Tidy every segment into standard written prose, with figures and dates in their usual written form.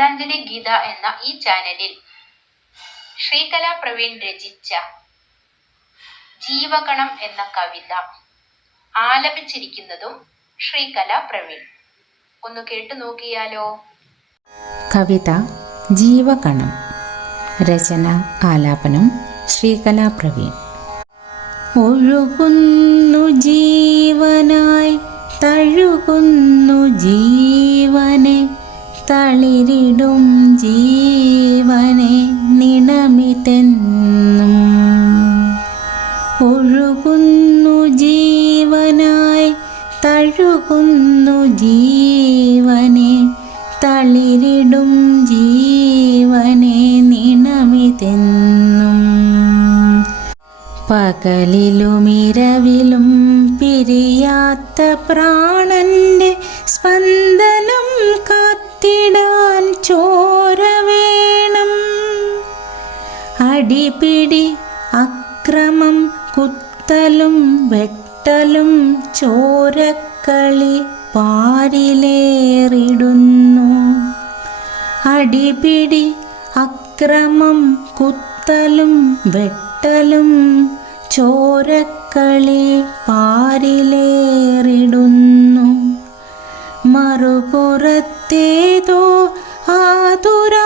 ഗീതാഞ്ജലി ഗീത എന്ന ഈ ചാനലിൽ ശ്രീകല പ്രവീൺ രചിച്ച ജീവകണം എന്ന കവിത ആലപിച്ചിരിക്കുന്നതും ശ്രീകല പ്രവീൺ. ഒന്ന് കേട്ടു നോക്കിയാലോ? കവിത ജീവകണം. രചന ആലാപനം ശ്രീകല പ്രവീൺ. ഒഴുകുന്നു ജീവനായി തഴുകുന്നു ജീവനെ, തളിരിടും ജീവനെ നിണമിതെന്നും. ഒഴുകുന്നു ജീവനായി തഴുകുന്നു ജീവനെ, തളിരിടും ജീവനെ നിണമിതെന്നും. പകലിലും ഇരവിലും പിരിയാത്ത പ്രാണന്റെ സ്പന്ദനം കാത്തിടാൻ ചോര വേണം. അടിപിടി അക്രമം കുത്തലും വെട്ടലും ചോരക്കളി പാരിലേറിടുന്നു. അടിപിടി അക്രമം കുത്തലും വെട്ടലും ചോരക്കളി പാരിലേറിടുന്നു. മറുപുറത്തേതോ ആതുരാലയങ്ങളിൽ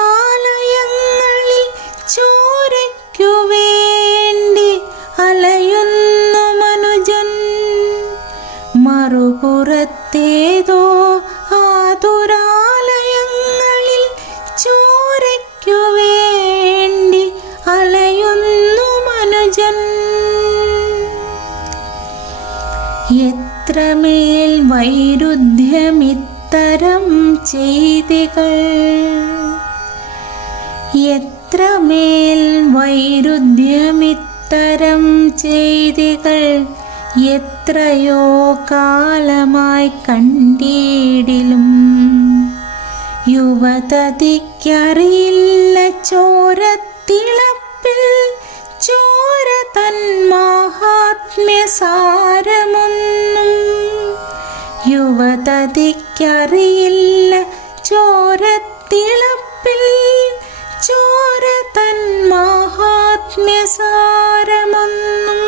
ചോരയ്ക്കു വേണ്ടി അലയുന്നു മനുജൻ. മറുപുറത്തേതോ ആതുരാലയങ്ങളിൽ ചോരയ്ക്കു വേണ്ടി അലയുന്നു മനുജൻ. എത്രമേൽ വൈരുദ്ധ്യമിത്തരം ചെയ്തികൾ, എത്രമേൽ വൈരുദ്ധ്യമിത്തരം ചെയ്തികൾ എത്രയോ കാലമായി കണ്ടിടിലും. യുവതതിക്കറിയില്ല ചോരത്തിളപ്പിൽ ചോര തൻ മാഹാത്മ്യസാരമൊന്നും. യുവതതിക്കറിയില്ല ചോരത്തിളപ്പിൽ ചോര തൻ മാഹാത്മ്യസാരമൊന്നും.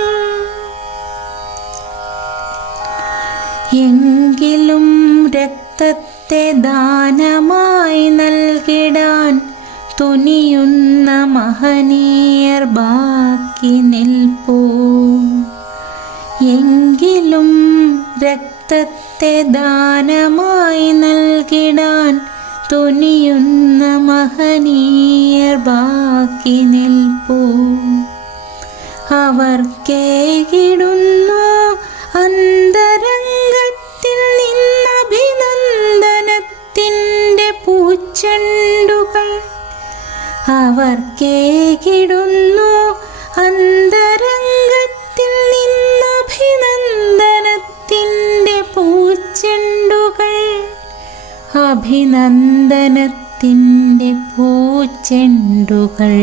എങ്കിലും രക്തത്തെ ദാനമായി നൽകിടാൻ തുനിയുന്ന മഹനീയർ ബാക്കി നിൽപ്പൂ. എങ്കിലും രക്തത്തെ ദാനമായി നൽകിടാൻ തുനിയുന്ന മഹനീയർ ബാക്കി നിൽപ്പൂ. അവർക്കേകിടുന്നു അന്തരംഗത്തിൽ നിന്നഭിനന്ദനത്തിൻ്റെ പൂച്ചെണ്ടുകൾ. അവർക്കേകിടുന്നു അന്തരംഗത്തിൽ നിന്നഭിനന്ദനത്തിൻ്റെ പൂച്ചെണ്ടുകൾ. അഭിനന്ദനത്തിൻ്റെ പൂച്ചെണ്ടുകൾ.